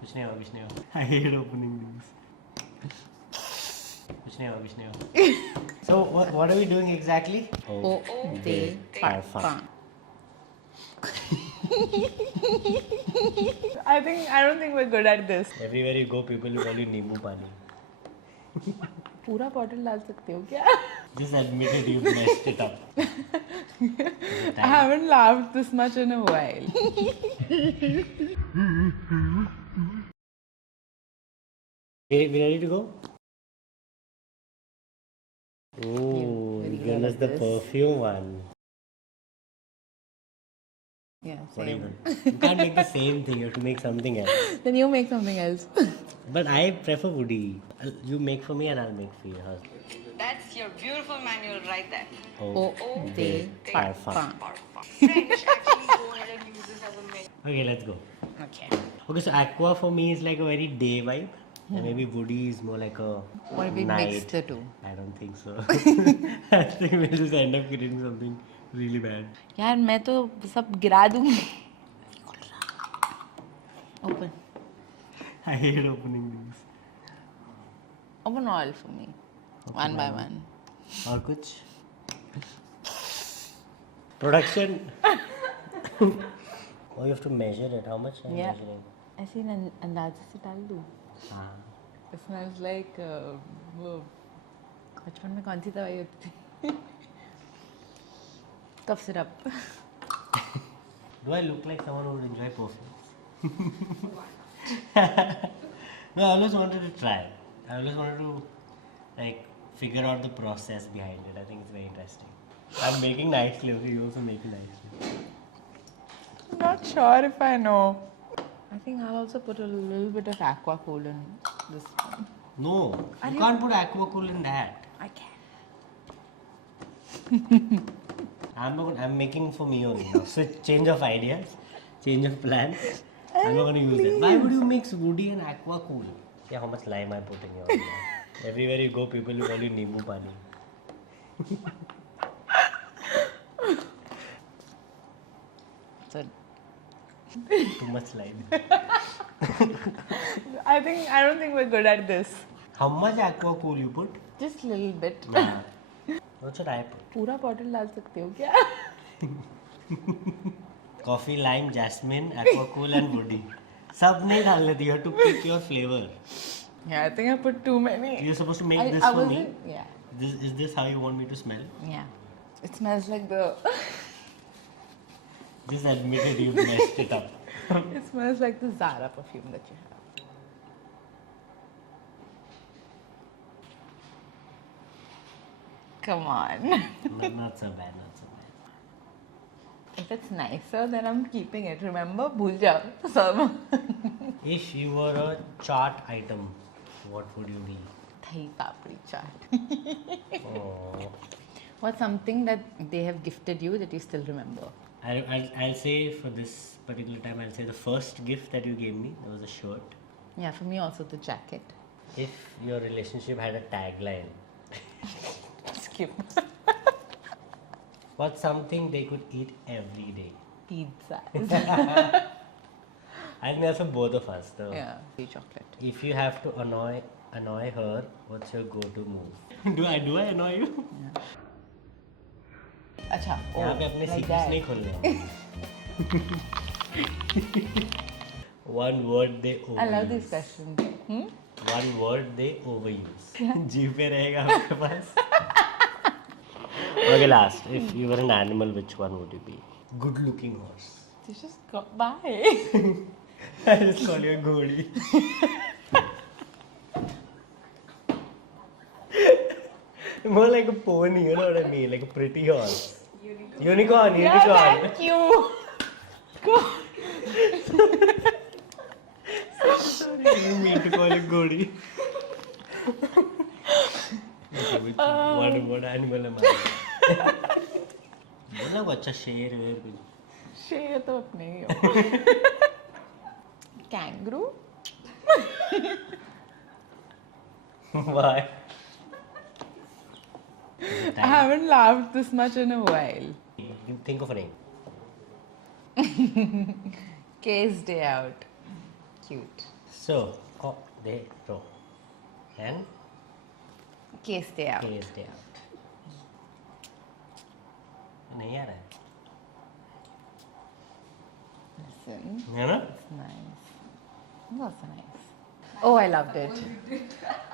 कुछ नहीं होगा. I hate opening these. कुछ नहीं होगा. So what are we doing exactly? they are fun. I don't think we're good at this. Everywhere you go, people will call you Nimbu Pani. पूरा bottle डाल सकते हो क्या? Just admit it, you messed it up. I haven't laughed this much in a while. Okay, we ready to go? Oh, very you good us at the this. perfume one. Yeah, What are you same. doing? You can't make the same thing, you have to make something else. Then you make something else. But I prefer Woody. You make for me and I'll make for you. That's your beautiful manual right there. They are fun. French, actually go ahead and use this as a menu. Okay, let's go. Okay. Okay, so Aqua for me is like a very day vibe. And maybe Woody is more like a What if we night. mix the two? I don't think so. I think we'll just end up creating something really bad. यार मैं तो सब गिरा दूंगी. Open. I hate opening these. Open all for me. One by one. और कुछ? Production. Oh, you have to measure it. How much are you Yeah. measuring? ऐसे ही अंदाजे से डाल दूँ. हाँ. It smells like वो बचपन में कौन सी दवाई होती थी? Cough syrup. Do I look like someone who would enjoy perfumes? No, I always wanted to try. I always wanted to like figure out the process behind it. I think it's very interesting. I'm making nicely. Okay, you also making nicely. I'm not sure if I know. I think I'll also put a little bit of aqua cool in this one. No, you can't put aqua cool in that. I can. I'm making for me only now. So change of ideas, change of plans. I'm not going to use that. Why would you mix Woody and aqua cool? Yeah, how much lime I put in your oil. Everywhere you go, people will call you Nimbu Pani. So Too much lime. I don't think we're good at this. How much aqua cool you put? Just a little bit. Nah. What should I put? पूरा bottle डाल सकते हो क्या? Coffee, lime, jasmine, aqua cool and Woody. सब नहीं डालने दी. You have to pick your flavor. Yeah, I think I put too many. You're supposed to make this I for me. wasn't. Yeah. Is this how you want me to smell? Yeah. It smells like the. Just admit it, you messed it up. It smells like the Zara perfume that you have. Come on. Not so bad, not so bad. If it's nicer, then I'm keeping it. Remember, bhul jao. Sab. If you were a chart item, what would you be? Dahi papri chaat. Oh. What's something that they have gifted you that you still remember? I'll say for this particular time, I'll say the first gift that you gave me, that was a shirt. Yeah, for me also the jacket. If your relationship had a tagline, Skip. what's something they could eat every day? Pizza. I think that's for both of us. So Yeah, tea chocolate. if you have to annoy her, what's your go-to move? Do I annoy you? Acha. यहाँ पे अपने like secrets that. नहीं खोलने हैं. One word they overuse. I love these questions. One word they overuse. जी पे रहेगा आपके पास. Okay, last. If you were an animal, which one would you be? Good-looking horse. You just got by. I just call you a ghodi. More like a pony, you know what I mean? Like a pretty horse. Unicorn. Yeah, thank you. Sorry, I didn't mean to call you ghodi. Okay, what animal am I? बोला वो अच्छा शेर है कुछ. शेर तो अपने ही हो. Kangaroo? Why? I haven't laughed this much in a while. Think of a name. Case day out. Cute. So, Cordero and Case day out. Case day out. नहीं आ रहा है, Listen. है ना? It's nice. It's also nice. Oh, I loved it.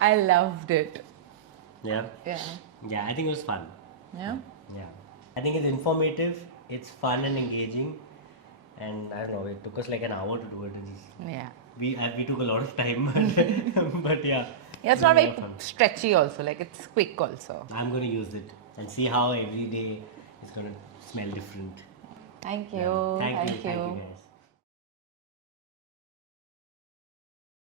I loved it. Yeah. Yeah. Yeah, I think it was fun. Yeah? Yeah. I think it's informative, it's fun and engaging, and I don't know, it took us like an hour to do it. Yeah. We took a lot of time, but yeah. Yeah, it's it not was a very lot of fun. stretchy also. Like, it's quick also. I'm going to use it and see how every day it's going to smell different. Thank you. Yeah. Thank you Thank you. guys.